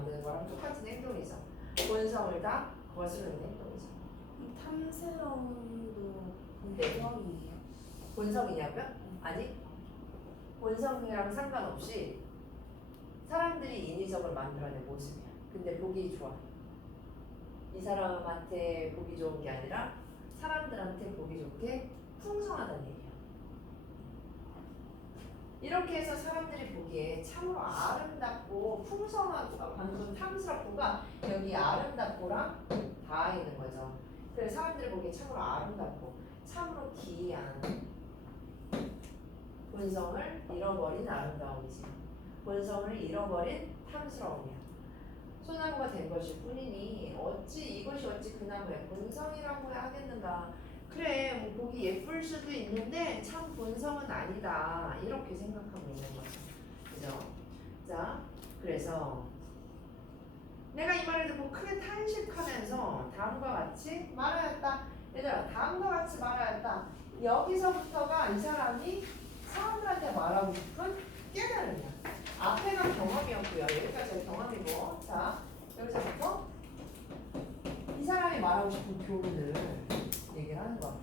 만드는 거랑 똑같은 행동이죠. 본성을 다 거스르는 행동이죠. 탐스러움도 네. 본성이에요? 본성이냐고요? 아니, 본성이랑 상관없이 사람들이 인위적으로 만들어낸 모습이야. 근데 보기 좋아. 이 사람한테 보기 좋은 게 아니라 사람들한테 보기 좋게 풍성하다는 얘기야. 이렇게 해서 사람들이 보기에 참으로 아름답고 풍성하고, 방금 탐스럽고가 여기 아름답고랑 닿아 있는 거죠. 그래서 사람들이 보기에 참으로 아름답고 참으로 기이한 본성을 잃어버린 아름다움이지. 본성을 잃어버린 탐스러움이야. 소나무가 된 것일 뿐이니 어찌 이것이 어찌 그 나무의 본성이라고 하겠는가. 그래, 뭐 보기 예쁠 수도 있는데 참 본성은 아니다, 이렇게 생각하고 있는 거죠. 그죠? 자, 그래서 내가 이 말을 듣고 크게 탄식하면서 다음과 같이 말하였다. 얘들아, 다음과 같이 말하였다. 여기서부터가 이 사람이 사람들한테 말하고 싶은 깨달음이야. 앞에가 경험이었고요. 여기까지 경험이고, 자, 여기서부터 이 사람이 말하고 싶은 교훈을 얘기를 하는 거야.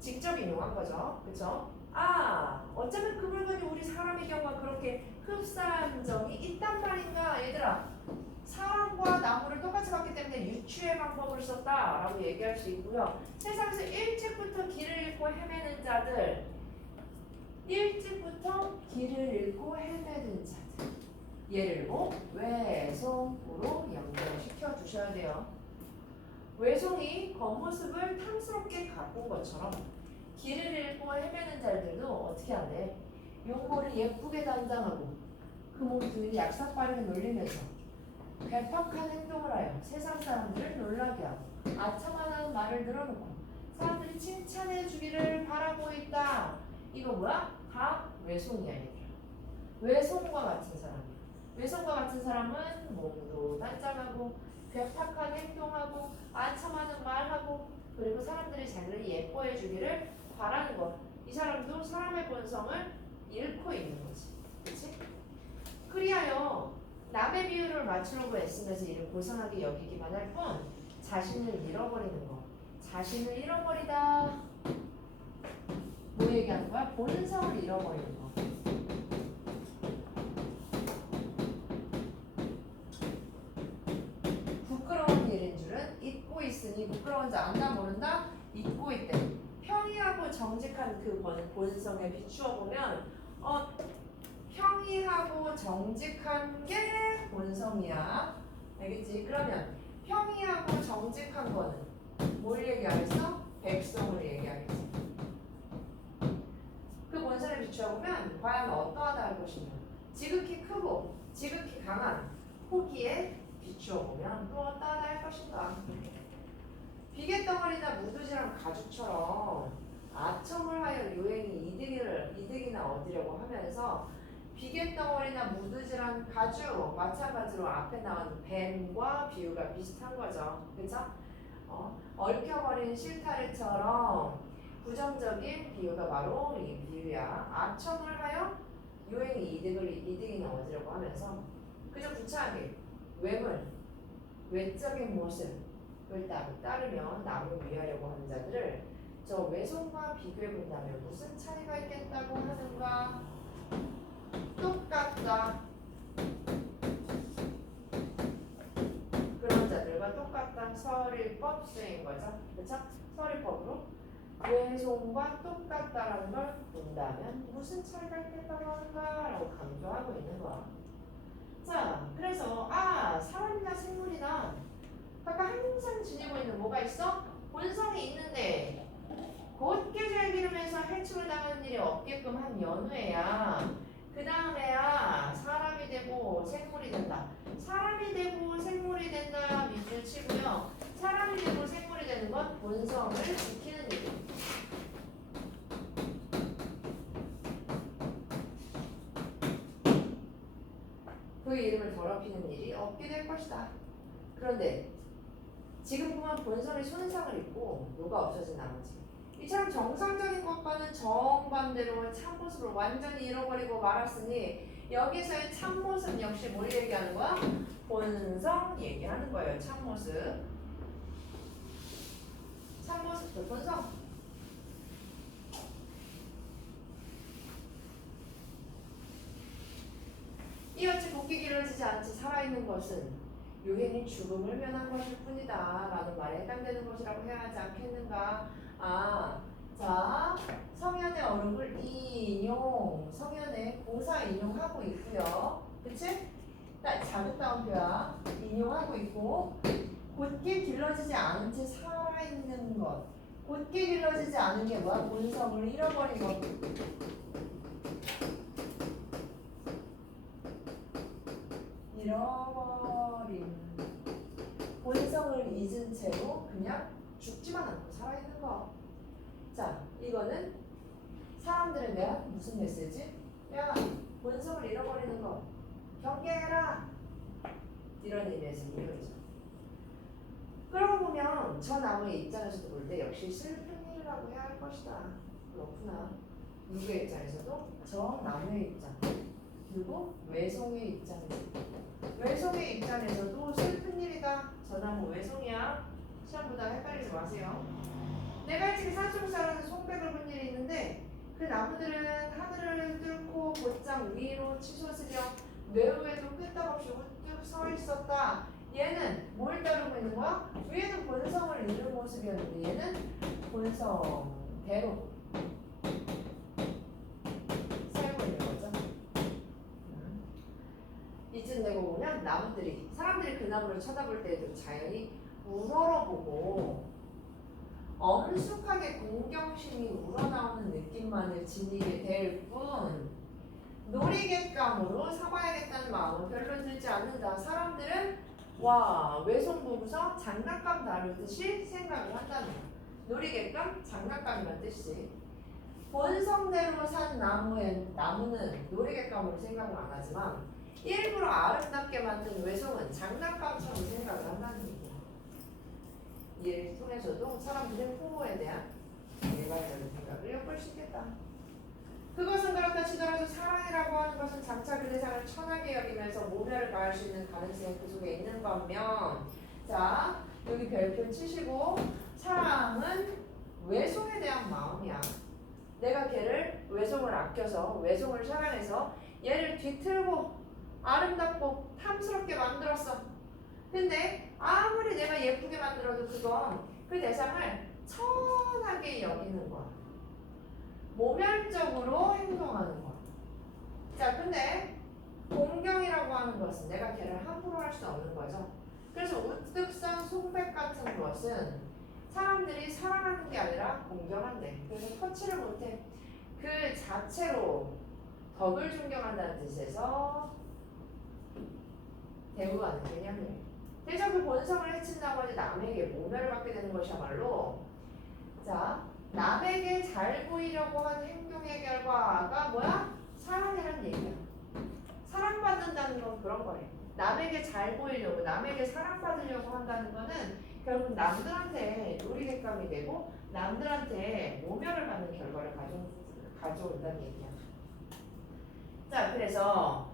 직접 인용한 거죠. 그쵸? 아, 어쩌면 그 물건이 우리 사람의 경우가 그렇게 흡사한 점이 있단 말인가? 얘들아, 사람과 나무를 똑같이 봤기 때문에 유추의 방법을 썼다라고 얘기할 수 있고요. 세상에서 일찍부터 길을 잃고 헤매는 자들, 일찍부터 길을 잃고 헤매는 자들, 얘를 뭐 외송으로 연결시켜 주셔야 돼요. 외송이 겉모습을 탐스럽게 가꾼 것처럼 길을 잃고 헤매는 자들도 어떻게 하네? 용모를 예쁘게 단장하고 그 몸들 약삭빠르게 놀리면서 괴팍한 행동을 하여 세상 사람들을 놀라게 하고 아첨하는 말을 늘어놓고 사람들이 칭찬해 주기를 바라고 있다. 이거 뭐야? 다 외송이야, 얘들아. 외송과 같은 사람이야. 외송과 같은 사람은 몸도 단장하고 괴팍한 행동하고 아첨하는 말하고 그리고 사람들이 자기를 예뻐해 주기를 바라는 것. 이 사람도 사람의 본성을 잃고 있는 거지. 그치? 그리하여 남의 비유를 맞추려고 애쓰면서 이를 고상하게 여기기만 할 뿐 자신을 잃어버리는 것. 자신을 잃어버리다. 뭐 얘기하는 거야? 본성을 잃어버리는 거. 부끄러운 일인 줄은 잊고 있으니 부끄러운 자 안다 모른다 잊고 있대. 평이하고 정직한 그 본성에 비추어 보면 평이하고 정직한 게 본성이야. 알겠지? 그러면 평이하고 정직한 거는 뭘 얘기하겠어? 백성을 얘기하겠지. 그 본성에 비추어 보면 과연 어떠하다 할 것이냐. 지극히 크고 지극히 강한 호기에 비추어 보면 또 어떠하다 할 것인가. 비계덩어리나 무드질한 가죽처럼 아첨을 하여 유행이 이득이나 얻으려고 하면서 비계덩어리나 무드질한 가죽, 마찬가지로 앞에 나온 뱀과 비유가 비슷한 거죠. 그쵸? 얽혀버린 실타래처럼 부정적인 비유가 바로 이 비유야. 아첨을 하여 유행이 이득이나 얻으려고 하면서 그저 구차하게 외물, 외적인 모습을 따르며 남을 위하려고 하는 자들을 저 외손과 비교해 본다면 무슨 차이가 있겠다고 하는가? 똑같다. 그런 자들과 똑같다. 서리법 쓰인 거죠. 그쵸? 서리법으로 외손과 똑같다라는 걸 본다면 무슨 차이가 있겠다고 하는가? 라고 강조하고 있는 거야. 자, 그래서 사람이나 생물이나 각각 항상 지니고 있는 뭐가 있어? 본성이 있는데 곧게 잘 기르면서 해충을 당하는 일이 없게끔 한 연후에야 그 다음에야 사람이 되고 생물이 된다. 사람이 되고 생물이 된다 밑줄 치고요. 사람이 되고 생물이 되는 건 본성을 지키는 일이에요. 그 이름을 더럽히는 일이 없게 될 것이다. 그런데 지금 보면 본성의 손상을 입고 노가 없어진 나머지 이처럼 정상적인 것과는 정반대로 참모습을 완전히 잃어버리고 말았으니 여기서의 참모습 역시 뭘 얘기하는 거야? 본성 얘기하는 거예요. 참모습. 참모습도 본성. 이어지 복귀 길어지지 않지 살아있는 것은 유행이 죽음을 면한 것일 뿐이다 라는 말에 해당되는 것이라고 해야 하지 않겠는가. 자 성현의 어록을 인용, 성현의 공사 인용하고 있고요. 그치? 자극 다운표야. 인용하고 있고 곧게 길러지지 않은 채 살아있는 것. 곧게 길러지지 않은 게 뭐야? 본성을 잃어버린 것. 잃어버린 본성을 잊은 채로 그냥 죽지만 않고 살아있는 거. 자, 이거는 사람들에 대한 무슨 메시지? 야, 본성을 잃어버리는 거 경계해라 이런 의미에서 이거죠. 그러고 보면 저 나무의 입장에서도 볼 때 역시 슬픈 일이라고 해야 할 것이다. 그렇구나. 누구의 입장에서도 저 나무의 입장 그리고 외송의 입장에서 외송의 입장에서도 슬픈 일이다. 저 나무 외송이야. 시험보다 헷갈리지 마세요. 내가 일찍이 산속에 살아서 송백을 본 일이 있는데 그 나무들은 하늘을 뚫고 곧장 위로 치솟으며 뇌우에도 끄떡없이 우뚝 서 있었다. 얘는 뭘 따르고 있는 거야? 위에는 본성을 잃은 모습이었는데 얘는 본성대로 살고 있는 거죠. 이쯤 되고 보면 나무들이 사람들이 그 나무를 쳐다볼 때에도 자연히 우러러보고 엄숙하게 공경심이 우러나오는 느낌만을 지니게 될 뿐 놀이객감으로 삼아야겠다는 마음은 별로 들지 않는다. 사람들은 와 외송 보고서 장난감 다루듯이 생각을 한다는 거야. 놀이객감, 장난감이란 뜻이지. 본성대로 산 나무는 놀이객감으로 생각을 안 하지만 일부러 아름답게 만든 외송은 장난감처럼 생각을 한다는 얘기야. 이를 통해서도 사람들의 풍모에 대한 일반적인 생각을 엿볼 수 있겠다. 그것은 그렇다 치더라도 사랑이라고 하는 것은 장차 그 대상을 천하게 여기면서 모멸을 가할 수 있는 가능성이 그 속에 있는 반면 자 여기 별표 치시고 사랑은 외송에 대한 마음이야. 내가 걔를 외송을 아껴서 외송을 사랑해서 얘를 뒤틀고 아름답고 탐스럽게 만들었어. 근데 아무리 내가 예쁘게 만들어도 그건 그 대상을 천하게 여기는 거야. 모멸적으로 행동하는 거야. 자, 근데 공경이라고 하는 것은 내가 걔를 함부로 할 수 없는 거죠. 그래서 우뚝선 송백 같은 것은 사람들이 사랑하는 게 아니라 공경한대. 그래서 터치를 못해. 그 자체로 덕을 존경한다는 뜻에서 대우하는 개념이에요. 그래서 그 본성을 해친다고 하지 남에게 모멸을 받게 되는 것이야말로 자 남에게 잘 보이려고 한 행동의 결과가 뭐야? 사랑이라는 얘기야. 사랑받는다는 건 그런 거예요. 남에게 잘 보이려고 남에게 사랑받으려고 한다는 거는 결국 남들한테 놀이객감이 되고 남들한테 모멸을 받는 결과를 가져온다는 얘기야. 자 그래서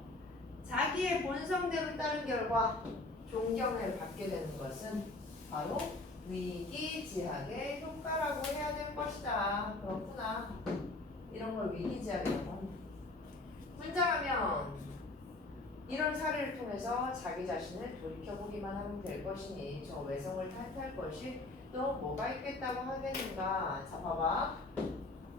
자기의 본성대로 따른 결과 존경을 받게 되는 것은 바로 위기지학의 효과라고 해야 될 것이다. 그렇구나. 이런 걸 위기지학이라고 합니다. 문자라면 이런 사례를 통해서 자기 자신을 돌이켜보기만 하면 될 것이니 저 외성을 탓할 것이 또 뭐가 있겠다고 하겠는가. 자 봐봐.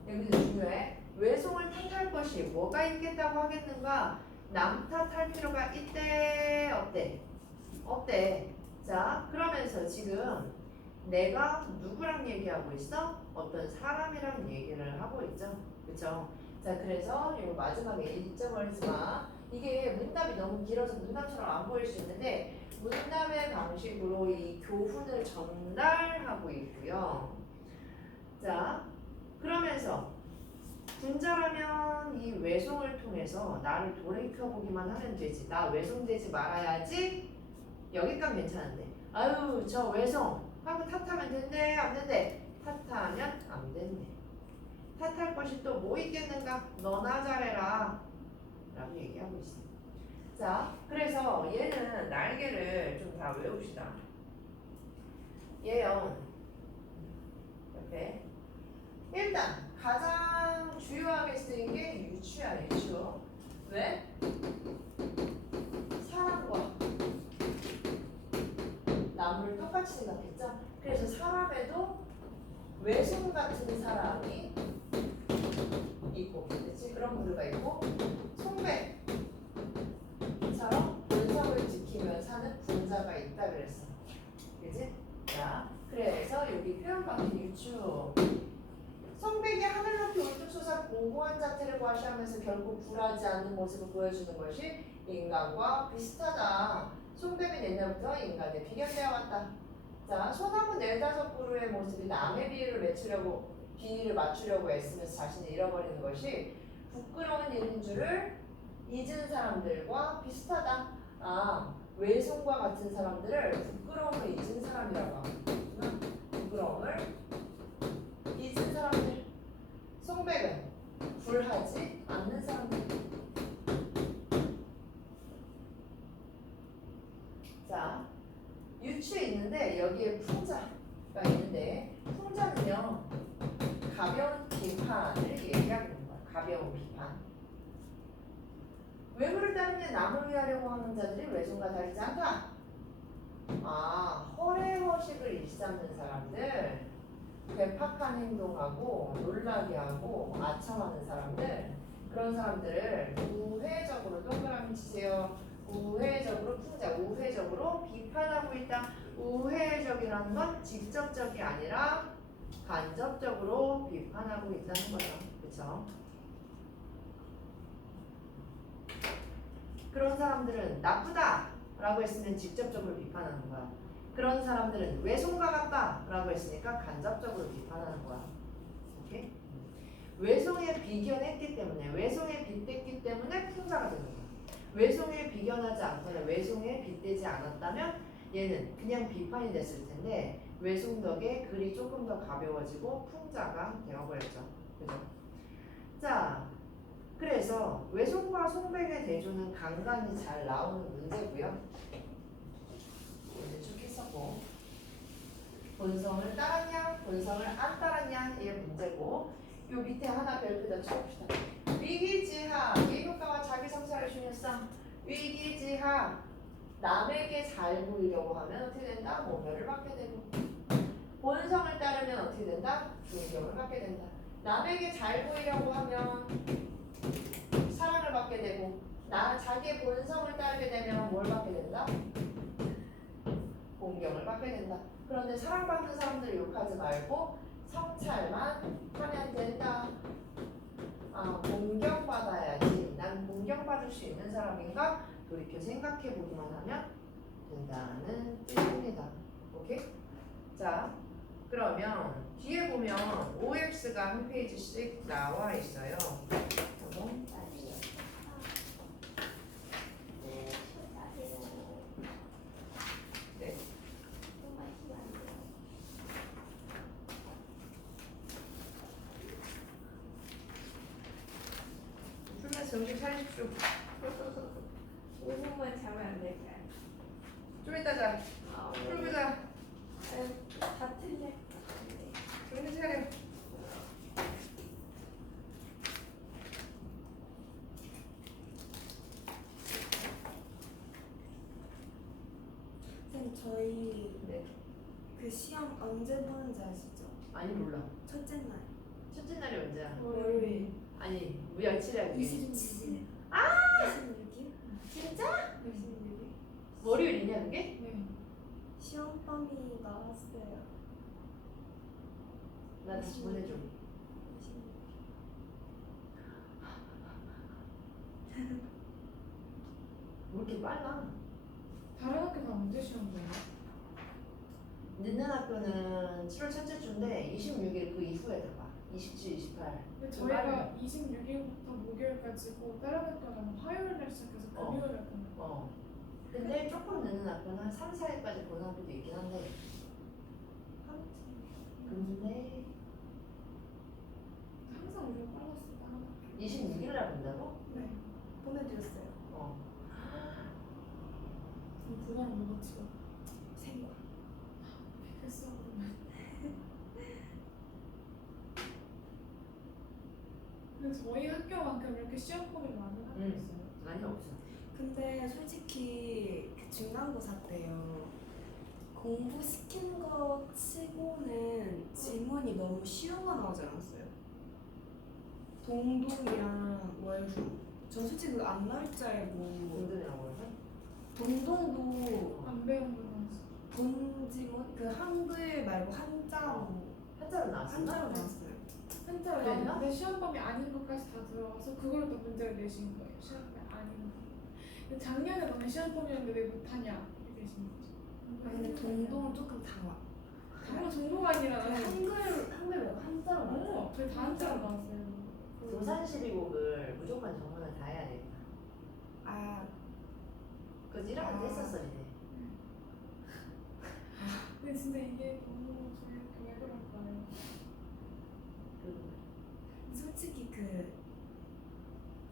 여기도 중요해. 외성을 탓할 것이 뭐가 있겠다고 하겠는가. 남 탓할 필요가 있대 없대? 없대. 자 그러면서 지금 내가 누구랑 얘기하고 있어? 어떤 사람이랑 얘기를 하고 있죠. 그쵸? 자 그래서 이거 마지막에 잊어버리지 마. 이게 문답이 너무 길어서 문답처럼 안 보일 수 있는데 문답의 방식으로 이 교훈을 전달하고 있고요. 자 그러면서 분자라면 이 외송을 통해서 나를 돌이켜보기만 하면 되지. 나 외송되지 말아야지. 여기까지 괜찮은데 아유 저 외송 하고 탓하면 된대 안 된대? 탓하면 안 된대. 탓할 것이 또 뭐 있겠는가? 너나 잘해라 라고 얘기하고 있어. 자, 그래서 얘는 날개를 좀 다 외웁시다. 얘요. 옆에. 일단 가장 주요하게 쓰인 게 유추야, 유추. 왜? 사람과 나무를 똑같이 생각했죠? 그래서 사람에도 외손 같은 사람이 있고, 그렇지? 그런 부류가 있고, 송배처럼 본성을 지키며 사는 분자가 있다 그랬어. 그지? 자, 그래서 여기 표현 바뀐 유추. 성백이 하늘 높이 울뚝솟아 공고한 자태를 과시하면서 결코 불하지 않는 모습을 보여주는 것이 인간과 비슷하다. 송백은 옛날부터 인간에 비견되어 왔다. 자, 소나무 4-5그루의 모습이 남의 비위를 맞추려고 애쓰면서 자신을 잃어버리는 것이 부끄러운 일인 줄을 잊은 사람들과 비슷하다. 아, 외손과 같은 사람들을 부끄러움을 잊은 사람이라고 합니다. 부끄러움을 잊은 사람들. 송백은 불하지 않는 사람들. 자, 유추에 있는데 여기에 풍자가 있는데 풍자는요 가벼운 비판을 얘기하고 있는 거야. 가벼운 비판. 외부를 따르며 남을 위하려고 하는 자들이 외손과 다르지 않다. 아, 허례허식을 일삼는 사람들, 괴팍한 행동하고 놀라게 하고 아첨하는 사람들, 그런 사람들을 우회적으로 동그라미 치세요. 우회적으로 풍자, 우회적으로 비판하고 있다. 우회적이라는 건 직접적이 아니라 간접적으로 비판하고 있다는 거죠. 그렇죠? 그런 사람들은 나쁘다 라고 했으면 직접적으로 비판하는 거야. 그런 사람들은 외손과 같다 라고 했으니까 간접적으로 비판하는 거야. 오케이? 외손에 비견했기 때문에, 외손에 빗댔기 때문에 풍자가 되는 거야. 외손에 비견하지 않거나 외손에 빗대지 않았다면 얘는 그냥 비판이 됐을 텐데 외손 덕에 글이 조금 더 가벼워지고 풍자가 되어버렸죠. 그죠? 자, 그래서 외손과 송백의 대조는 간간히 잘 나오는 문제고요. 이제 쭉 했었고, 본성을 따랐냐, 본성을 안 따랐냐 이게 문제고, 요 밑에 하나 별표 더 쳐봅시다. 위기지하, 예효과와 자기 성찰의 중요성. 위기지하, 남에게 잘 보이려고 하면 어떻게 된다? 모멸을 받게 되고, 본성을 따르면 어떻게 된다? 존경을 받게 된다. 남에게 잘 보이려고 하면 사랑을 받게 되고, 자기의 본성을 따르게 되면 뭘 받게 된다? 공경을 받게 된다. 그런데 사랑받는 사람들 욕하지 말고 성찰만 하면 된다. 아, 공경받아야지. 난 공경받을 수 있는 사람인가? 돌이켜 생각해 보기만 하면 된다는 뜻입니다. 오케이? 자, 그러면 뒤에 보면 OX가 한 페이지씩 나와 있어요. 한번 네. 풀면서 정신 차리십시오. 5분만 자면 안 될까요? 좀 이따 자. 아, 풀보자. 다 틀려. 정신 차려. 선생님 저희 네. 그 시험 언제 보는지 아시죠? 아니 몰라. 첫째 날 첫째 날이 언제야? 월요일 아니 며칠이야 그게? 27일 아! 26일? 진짜? 26일? 월요일이냐 그게? 네 시험범위 나왔어요 나 다시 보내줘. 26일 왜 이렇게 빨라? 다른 학교 다 언제 시험 봐요? 늦는 학교는 7월 첫째 주인데 26일 그 이후에다가 27, 28. 근데 좀 저희가 빠르네. 26일부터 목요일까지고 다른 학교는 화요일날 시작해서 어. 금요일날 끝나요. 어. 근데 조금 늦는 학교는 한 3, 4일까지 보는 학교도 있긴 한데 근데 항상 우리가 빨랐어 다른 학교. 26일 날 본다고? 네. 보내드렸어요. 그거랑 뭐가 지금 생과. 했어 그러면. 근데 저희 학교만큼 이렇게 시험 범위 많은 학교 있어요? 많이 없어. 근데 솔직히 그 중간고사 때요. 공부시킨 거 치고는 지문이 너무 쉬운 거 나오지 않았어요? 동동이랑 월수. 전 솔직히 그거 안 나올 줄 알고 공전이라고 해서? 동동도 안 배운 거는 본지문 그 한글 말고 한자로 한자로 나왔어. 한자로 나왔어요. 한자로 그랬나? 나왔는데 시험 범위 아닌 것까지 다 들어가서 그걸로 또 문제를 내신 거예요. 시험 범위 아닌 거. 근데 작년에 너네 시험 범위였는데 왜 못하냐 이렇게 되신 거죠. 아, 근데 동동은 조금 달라. 정말 정보가 아니라 그 나는 한글 말고 한자로 나왔어요. 저희 다 한자로 나왔어요. 도산 12곡을 무조건 정원을 다 해야 되겠다. 아 그래서 1학년 때 했었어 이제. 근데 진짜 이게 너무 저희 학교 왜 그럴까요? 솔직히 그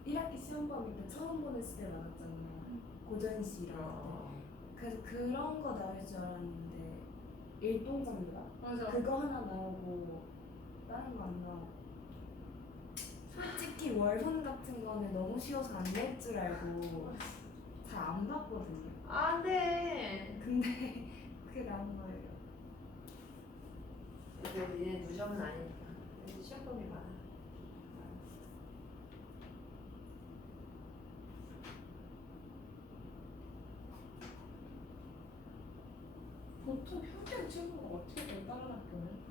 1학기 시험 범위 때 처음 보는 시대 나왔잖아요. 고전시랑. 그래서 그런 거 나올 줄 알았는데 일동전인가? 맞아. 그거 하나 나오고 다른 거 안 나오고. 솔직히 월훈 같은 거는 너무 쉬워서 안 낼 줄 알고 잘 안 봤거든요. 안 돼. 근데 그게 나온 거예요. 근데 얘네 누적은 아니니까. 그래서 시험 범위 많아. 보통 평균 친구가 어떻게 돼요? 다른 학교는?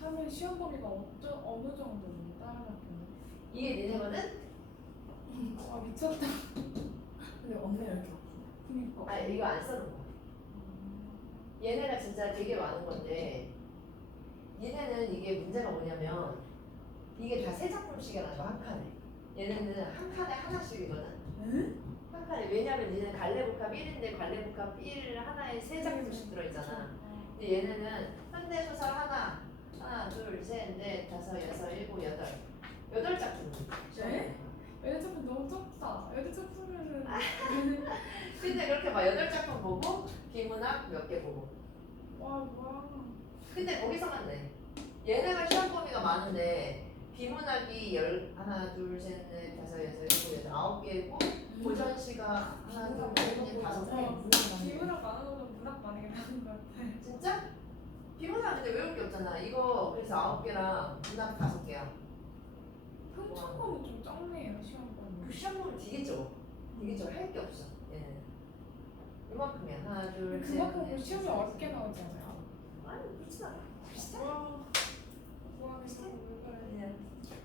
하면 시험 범위가 어느 정도예요? 다른 학교는? 이게 니네거든? 아 미쳤다. 근데 언니 왜 이렇게 없어? 그니까. 아 이거 안 써놓은 거야. 얘네가 진짜 되게 많은 건데 얘네는 이게 문제가 뭐냐면 이게 다 세 작품씩이 나죠 한 칸에. 얘네는 한 칸에 하나씩이거든. 한 칸에. 왜냐면 얘는 갈래복합 1인데 갈래복합 1 하나에 세 작품씩 들어있잖아. 근데 얘네는 현대소설 하나 둘 셋 넷 다섯 여섯 일곱 여덟 작품. 네? 애들 작품 너무 적다. 애들 작품면은 근데 그렇게 막 8작품 보고 비문학 몇 개 보고. 와. 근데 거기서만 내. 얘네가 시험 범위가 많은데 비문학이 하나 둘 셋 넷 다섯 여섯 일곱 여덟 9개고 고전시가 하나 둘 셋 넷 다섯 개. 비문학 많은 거보다 문학 많은 게 나은 것 같아. 진짜? 비문학 근데 외울 게 없잖아. 이거 그래서 9개랑 문학 5개야. 평점은 좀 적네요 시험 범위. 그 시험 범위 되게 적어. 되게 적어. 할 게 없어. 얘는. 이만큼이야. 하나 둘 셋. 그만큼 넷, 그 시험이 다섯, 어렵게 나오지 않아요? 아니 그렇진 않아. 비슷해. 와. 비슷해? 왜 그래? 그냥.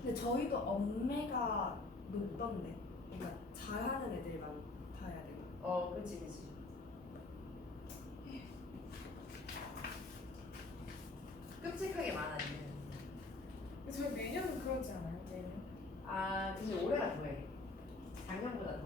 근데 저희도 엄매가 높던데. 그러니까 잘하는 애들만 다 해야 되고. 그렇지. 끔찍하게 많아 얘는. 저희 매년 그러지 않아요? 매년? 근데 올해가 더해. 작년보다